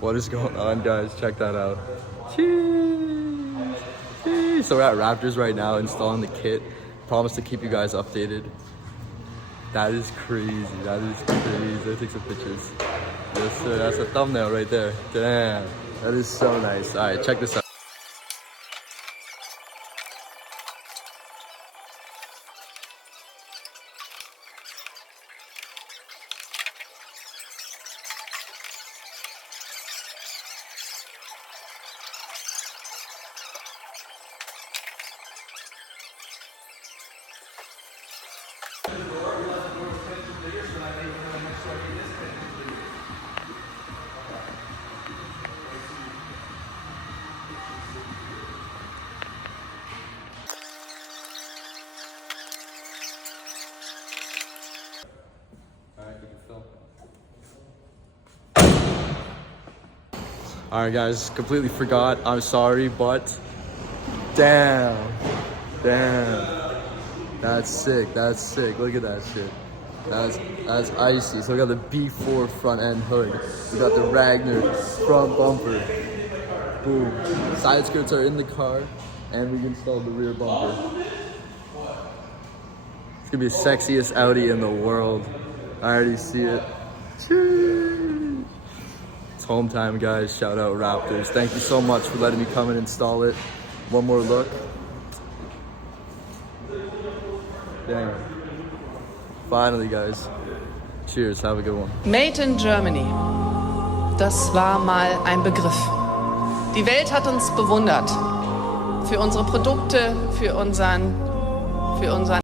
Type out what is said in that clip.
What is going on, guys? Check that out. Jeez. Jeez. So we're at Wraptors right now installing the kit. Promise to keep you guys updated. That is crazy. That is crazy. Let's take some pictures. Yes, sir. That's a thumbnail right there. Damn. That is so nice. All right, check this out. Alright guys, completely forgot. I'm sorry, but damn. That's sick. Look at that shit. That's icy. So we got the B4 front end hood. We got the Rieger front bumper. Boom. Side skirts are in the car, and we installed the rear bumper. It's gonna be the sexiest Audi in the world. I already see it. Cheers. It's home time, guys. Shout out Wraptors. Thank you so much for letting me come and install it. One more look. Damn. Finally, guys. Cheers. Have a good one. Made in Germany. Das war mal ein Begriff. Die Welt hat uns bewundert. Für unsere Produkte, für unseren